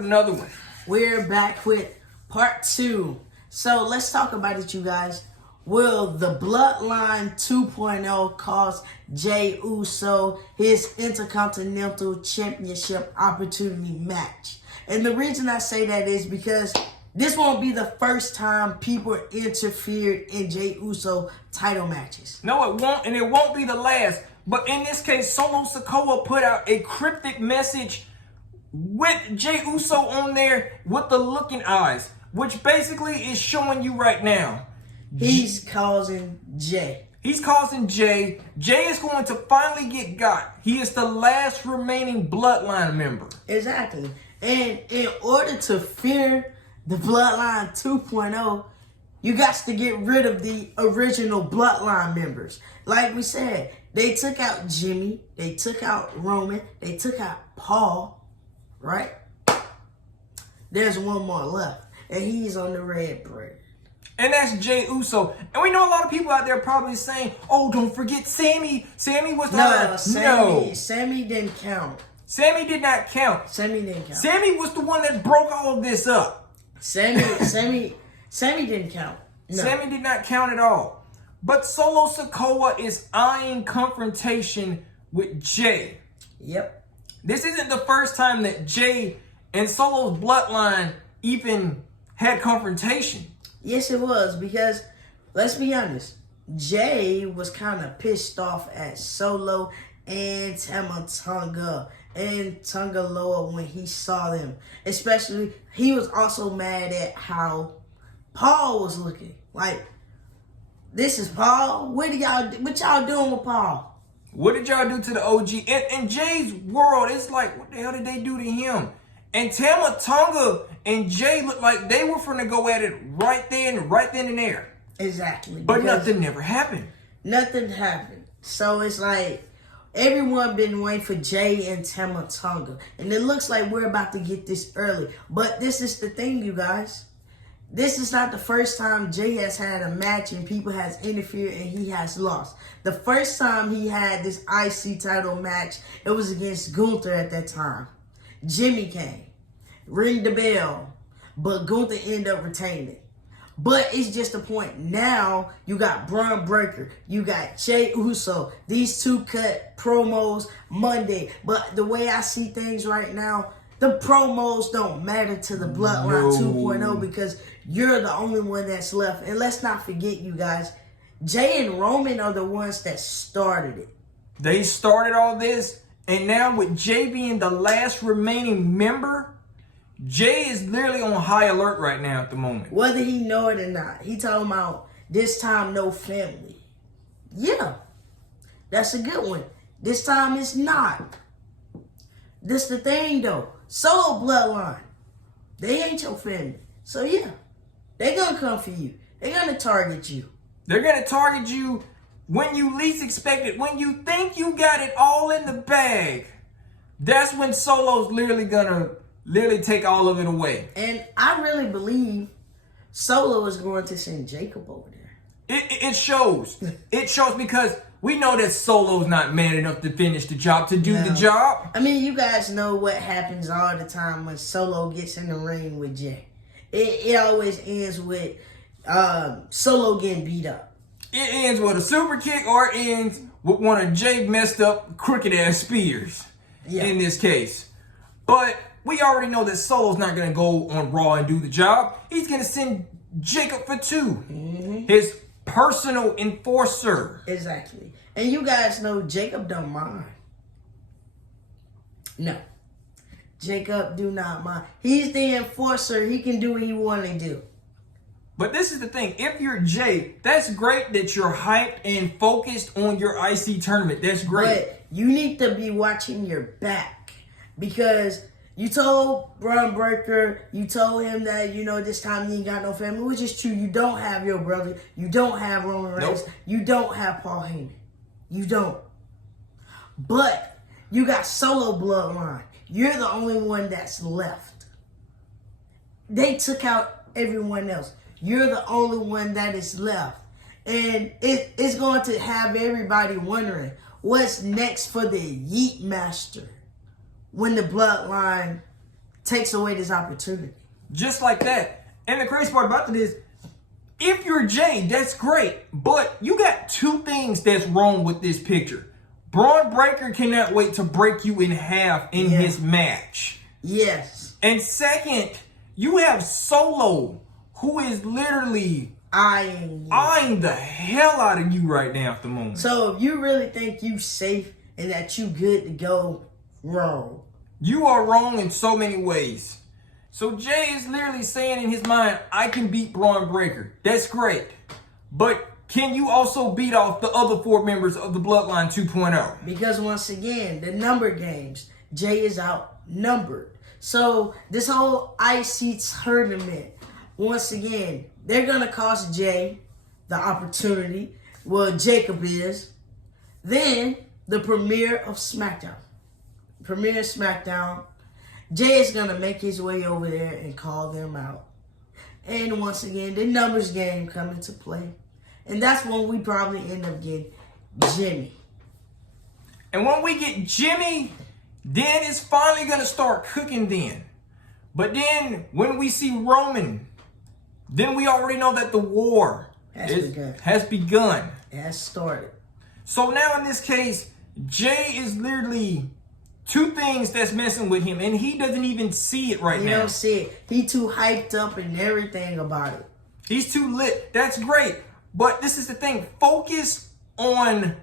with another one. We're back with part 2. So let's talk about it, you guys. Will the Bloodline 2.0 cost Jeyuso his Intercontinental Championship opportunity match? And the reason I say that is because this won't be the first time people interfered in Jeyuso title matches. No, it won't, and it won't be the last. But in this case, Solo Sikoa put out a cryptic message with Jeyuso on there with the looking eyes, which basically is showing you right now. He's causing Jey. He's causing Jey. Jey is going to finally get got. He is the last remaining Bloodline member. Exactly. And in order to fear the Bloodline 2.0, you got to get rid of the original Bloodline members. Like we said, they took out Jimmy, they took out Roman, they took out Paul, right? There's one more left, and he's on the red bread. And that's Jeyuso. And we know a lot of people out there probably saying, oh, don't forget Sammy. Sammy was No, no. Sammy didn't count. Sammy did not count. Sammy didn't count. Sammy was the one that broke all of this up. Sammy didn't count. No. Sammy did not count at all. But Solo Sikoa is eyeing confrontation with Jey. Yep. This isn't the first time that Jey and Solo's Bloodline even had confrontation. Yes, it was, because let's be honest, Jey was kind of pissed off at Solo and Tama Tonga and Tongaloa when he saw them. Especially, he was also mad at how Paul was looking. Like, this is Paul? What y'all doing with Paul? What did y'all do to the OG? In Jey's world, it's like, what the hell did they do to him? And Tama Tonga and Jey looked like they were finna go at it right then and there. Exactly. But nothing never happened. Nothing happened. So it's like everyone been waiting for Jey and Tama Tonga. And it looks like we're about to get this early. But this is the thing, you guys. This is not the first time Jey has had a match and people has interfered and he has lost. The first time he had this IC title match, it was against Gunther at that time. Jimmy came, ring the bell, but Gunther ended up retaining. But it's just a point. Now, you got Braun Breaker, you got Jeyuso. These two cut promos Monday. But the way I see things right now, the promos don't matter to the Bloodline 2.0 because you're the only one that's left. And let's not forget, you guys, Jey and Roman are the ones that started it. They started all this. And now with Jey being the last remaining member, Jey is literally on high alert right now at the moment. Whether he know it or not. He talking about this time no family. Yeah, that's a good one. This time it's not. This the thing though. Solo Bloodline, they ain't your family. So yeah, they gonna come for you. They gonna target you. They're gonna target you when you least expect it, when you think you got it all in the bag. That's when Solo's literally gonna take all of it away. And I really believe Solo is going to send Jacob over there. It shows. It shows because we know that Solo's not man enough to finish the job, to do the job. I mean, you guys know what happens all the time when Solo gets in the ring with Jey. It always ends with Solo getting beat up. It ends with a super kick or it ends with one of Jey messed up crooked ass spears in this case. But we already know that Solo's not going to go on Raw and do the job. He's going to send Jacob for 2. His personal enforcer. Exactly. And you guys know Jacob don't mind. No. Jacob do not mind. He's the enforcer. He can do what he want to do. But this is the thing. If you're Jey, that's great that you're hyped and focused on your IC tournament. That's great. But you need to be watching your back. Because you told Braun Breaker, you told him that, you know, this time you ain't got no family, which is true. You don't have your brother. You don't have Roman Reigns. Nope. You don't have Paul Heyman. You don't. But you got Solo Bloodline. You're the only one that's left. They took out everyone else. You're the only one that is left. And it's going to have everybody wondering what's next for the Yeet Master when the Bloodline takes away this opportunity. Just like that. And the crazy part about it is, if you're Jay, that's great. But you got two things that's wrong with this picture. Braun Breaker cannot wait to break you in half in his match. Yes. And second, you have Solo, who is literally eyeing the hell out of you right now at the moment. So if you really think you safe and that you good to go, wrong. You are wrong in so many ways. So Jay is literally saying in his mind, I can beat Braun Breaker. That's great. But can you also beat off the other 4 members of the Bloodline 2.0? Because once again, the number games, Jay is outnumbered. So this whole IC tournament, once again, they're going to cost Jay the opportunity. Well, Jacob is. Then the premiere of SmackDown. Jay is going to make his way over there and call them out. And once again, the numbers game come into play. And that's when we probably end up getting Jimmy. And when we get Jimmy, then it's finally going to start cooking then. But then when we see Roman, then we already know that the war has begun. It has started. So now in this case, Jay is literally 2 things that's messing with him, and he doesn't even see it right now. He don't see it. He too hyped up and everything about it. He's too lit. That's great. But this is the thing. Focus on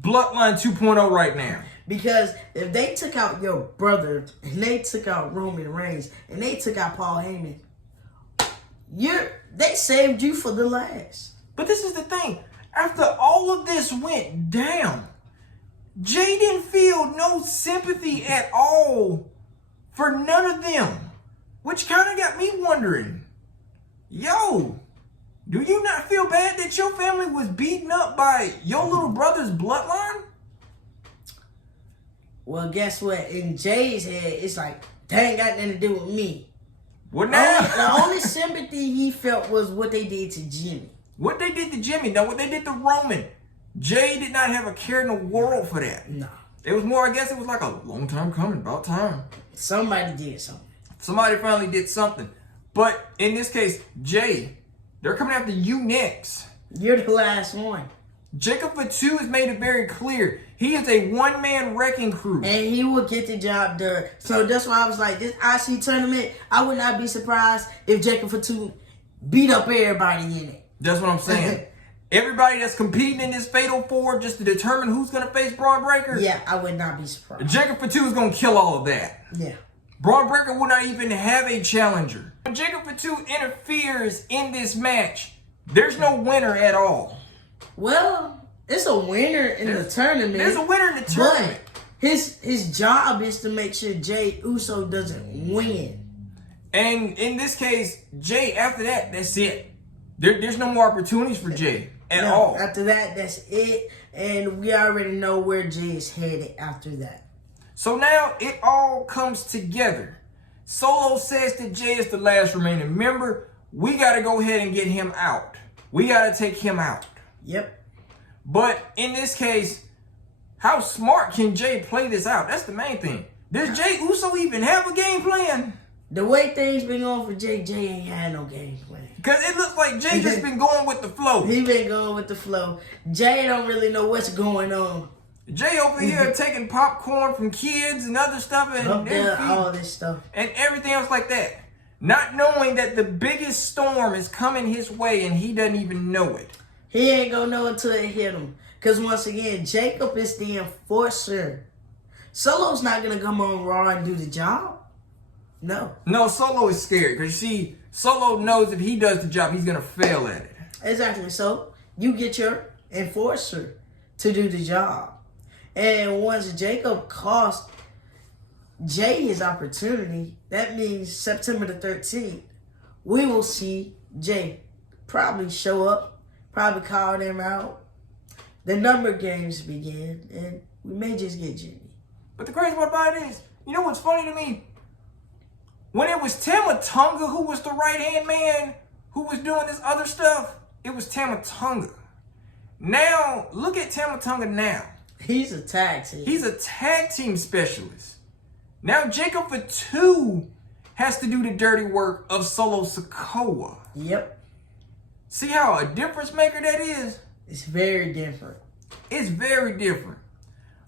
Bloodline 2.0 right now. Because if they took out your brother, and they took out Roman Reigns, and they took out Paul Heyman, they saved you for the last. But this is the thing. After all of this went down, Jay didn't feel no sympathy at all for none of them. Which kind of got me wondering, yo, do you not feel bad that your family was beaten up by your little brother's bloodline? Well, guess what? In Jay's head, it's like, that ain't got nothing to do with me. What now? The only sympathy he felt was what they did to Jimmy. What they did to Jimmy, now what they did to Roman, Jay did not have a care in the world for that. No. It was more, I guess it was like a long time coming, about time. Somebody did something. Somebody finally did something. But in this case, Jay, they're coming after you next. You're the last one. Jacob Fatu has made it very clear. He is a one-man wrecking crew. And he will get the job done. So that's why I was like, this IC tournament, I would not be surprised if Jacob Fatu beat up everybody in it. That's what I'm saying. Everybody that's competing in this Fatal 4 just to determine who's going to face Braun Breaker. Yeah, I would not be surprised. Jacob Fatu is going to kill all of that. Yeah. Braun Breaker will not even have a challenger. When Jacob Fatu interferes in this match, there's no winner at all. Well, it's a winner in the tournament. There's a winner in the tournament. But his job is to make sure Jeyuso doesn't win. And in this case, Jay, after that, that's it. There's no more opportunities for Jay at all. After that, that's it. And we already know where Jay is headed after that. So now it all comes together. Solo says that Jay is the last remaining member. We got to go ahead and get him out. We got to take him out. Yep. But in this case, how smart can Jay play this out? That's the main thing. Does Jeyuso even have a game plan? The way things been going for Jay ain't had no game plan. Because it looks like Jay just been going with the flow. He been going with the flow. Jay don't really know what's going on. Jay over here taking popcorn from kids and other stuff and all this stuff. And everything else like that. Not knowing that the biggest storm is coming his way and he doesn't even know it. He ain't gonna know until it hit him. Because once again, Jacob is the enforcer. Solo's not gonna come on Raw and do the job. No. No, Solo is scared. Because you see, Solo knows if he does the job, he's gonna fail at it. Exactly. So, you get your enforcer to do the job. And once Jacob cost Jay his opportunity, that means September the 13th, we will see Jay probably show up, probably call them out. The number games begin, and we may just get Jimmy. But the crazy part about it is, you know what's funny to me? When it was Tama Tonga who was the right-hand man who was doing this other stuff, it was Tama Tonga. Now, look at Tama Tonga now. He's a tag team. He's a tag team specialist. Now Jacob Fatu has to do the dirty work of Solo Sikoa. Yep. See how a difference maker that is? It's very different. It's very different.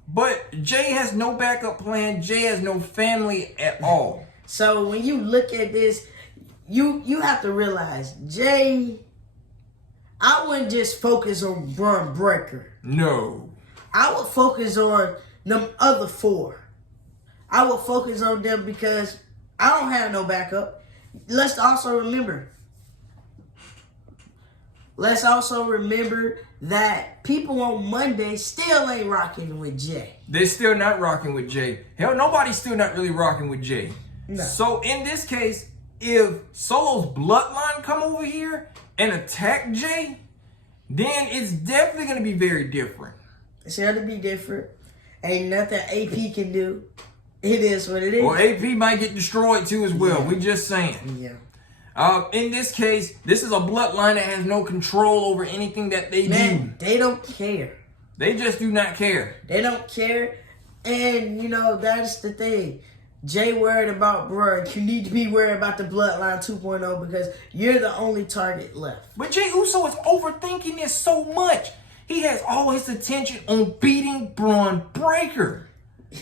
But Jay has no backup plan. Jay has no family at all. So when you look at this, you have to realize, Jay, I wouldn't just focus on Braun Breaker. No. I would focus on them other 4. I would focus on them because I don't have no backup. Let's also remember that people on Monday still ain't rocking with Jay. They're still not rocking with Jay. Hell, nobody's still not really rocking with Jay. No. So in this case, if Solo's bloodline come over here and attack Jay, then it's definitely going to be very different. It's going to be different. Ain't nothing AP can do. It is what it is. Or AP might get destroyed too as well. Yeah. We just saying. Yeah. In this case, this is a bloodline that has no control over anything that they do. They don't care. They just do not care. They don't care. And, you know, that's the thing. Jay worried about Bruh. You need to be worried about the Bloodline 2.0 because you're the only target left. But Jeyuso is overthinking this so much. He has all his attention on beating Braun Breaker.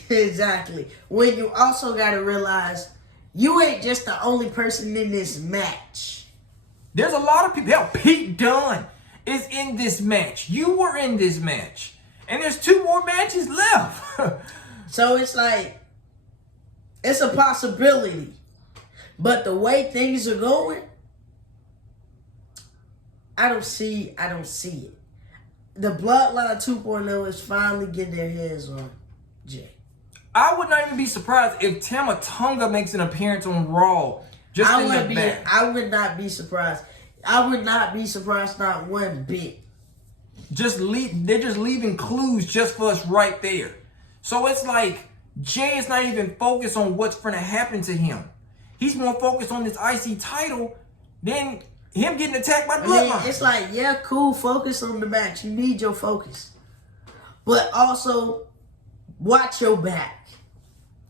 Exactly. When you also got to realize you ain't just the only person in this match. There's a lot of people. Hell, Pete Dunne is in this match. You were in this match. And there's 2 more matches left. So it's like, it's a possibility. But the way things are going, I don't see it. The Bloodline 2.0 is finally getting their hands on Jay. I would not even be surprised if Tama Tonga makes an appearance on Raw. I would not be surprised. I would not be surprised not one bit. They're just leaving clues just for us right there. So it's like Jay is not even focused on what's going to happen to him. He's more focused on this IC title than him getting attacked by Bloodline. It's like, yeah, cool, focus on the match. You need your focus. But also, watch your back.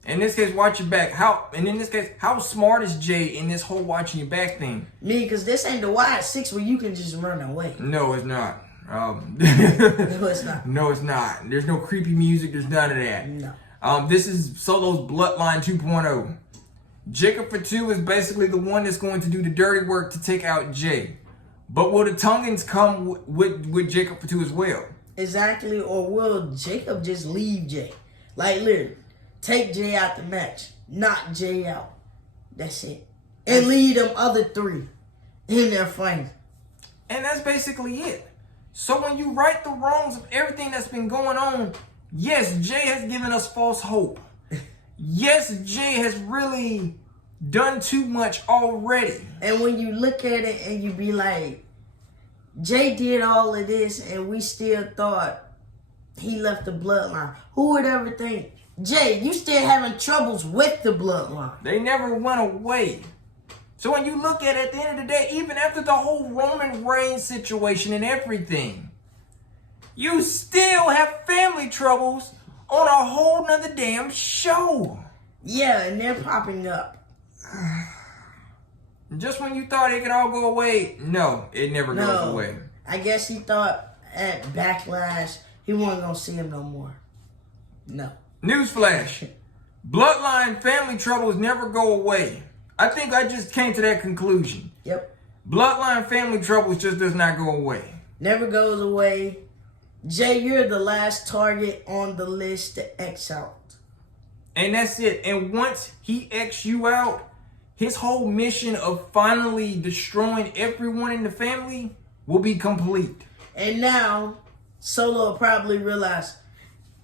In this case, watch your back. How smart is Jay in this whole watching your back thing? Because this ain't the wide 6 where you can just run away. No, it's not. No, it's not. No, it's not. There's no creepy music. There's none of that. No. This is Solo's Bloodline 2.0. Jacob for 2 is basically the one that's going to do the dirty work to take out Jay. But will the Tongans come with Jacob for 2 as well? Exactly. Or will Jacob just leave Jay? Like, literally, take Jay out the match. Knock Jay out. That's it. And leave them other 3 in there fighting. And that's basically it. So when you right the wrongs of everything that's been going on, yes, Jay has given us false hope. Yes, Jay has really done too much already. And when you look at it and you be like, Jay did all of this and we still thought he left the Bloodline. Who would ever think, Jay, you still having troubles with the Bloodline? They never went away. So when you look at it, at the end of the day, even after the whole Roman Reigns situation and everything, you still have family troubles on a whole nother damn show. Yeah, and they're popping up. Just when you thought it could all go away, no, it never goes away. I guess he thought at Backlash he wasn't going to see him no more. No. Newsflash. Bloodline family troubles never go away. I think I just came to that conclusion. Yep. Bloodline family troubles just does not go away. Never goes away. Jay, you're the last target on the list to X out. And that's it. And once he X you out, his whole mission of finally destroying everyone in the family will be complete. And now, Solo will probably realize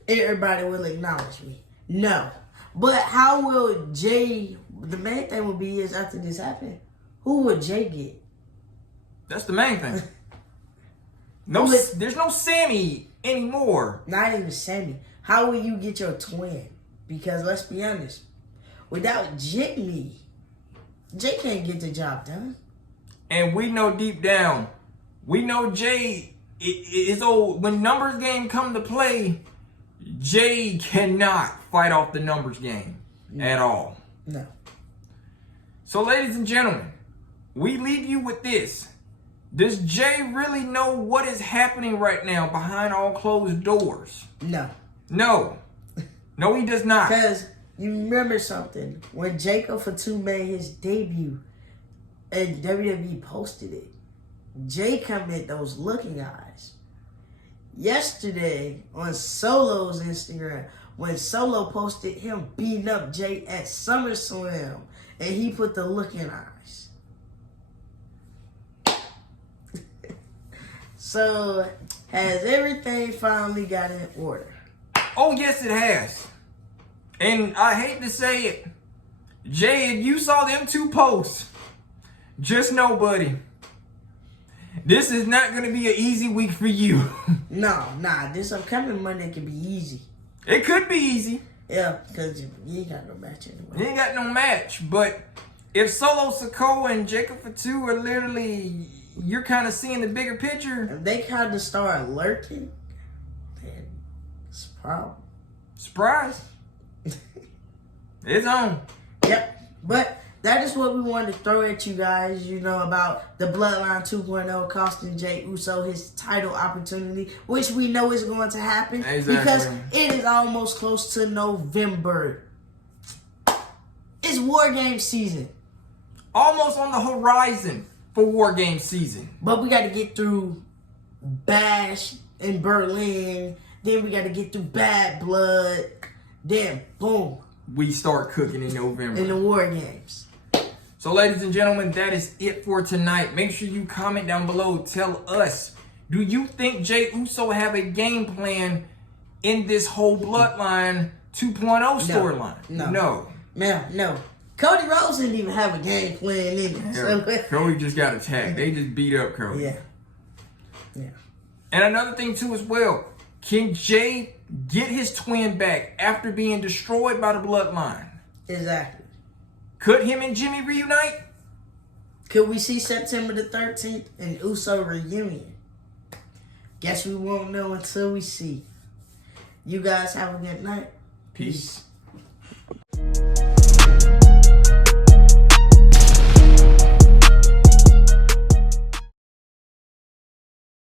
everybody will acknowledge me. No. But how will Jay, the main thing will be is after this happens, who will Jay get? That's the main thing. There's no Sammy anymore. Not even Sammy. How will you get your twin? Because let's be honest, without Jimmy, Jay can't get the job done. And we know deep down, we know Jay is old. When numbers game come to play, Jay cannot fight off the numbers game at all. No. So, ladies and gentlemen, we leave you with this. Does Jay really know what is happening right now behind all closed doors? No. No. No, he does not. Because you remember something. When Jacob for 2 made his debut and WWE posted it, Jay commented those looking eyes. Yesterday on Solo's Instagram, when Solo posted him beating up Jay at SummerSlam, and he put the looking eyes. So, has everything finally got in order? Oh, yes, it has. And I hate to say it, Jay, if you saw them 2 posts, just know, buddy, this is not going to be an easy week for you. Nah, this upcoming Monday could be easy. It could be easy. Yeah, because you ain't got no match anyway. You ain't got no match, but if Solo Sikoa and Jacob for 2 are literally, you're kind of seeing the bigger picture. If they kind of start lurking, then it's a problem. Surprise. It's on. Yep. But that is what we wanted to throw at you guys, you know, about the Bloodline 2.0 costing Jey Uso his title opportunity, which we know is going to happen. Exactly. Because it is almost close to November. It's War Game season. Almost on the horizon for War Game season. But we got to get through Bash in Berlin. Then we got to get through Bad Blood. Then, boom. We start cooking in November. In the War Games. So, ladies and gentlemen, that is it for tonight. Make sure you comment down below. Tell us, do you think Jey Uso have a game plan in this whole Bloodline 2.0 storyline? No. Cody Rhodes didn't even have a game plan in it. Yeah. Cody just got attacked. They just beat up Cody. Yeah. And another thing, too, as well. Can Jay get his twin back after being destroyed by the Bloodline? Exactly. Could him and Jimmy reunite? Could we see September the 13th an Uso reunion? Guess we won't know until we see. You guys have a good night. Peace.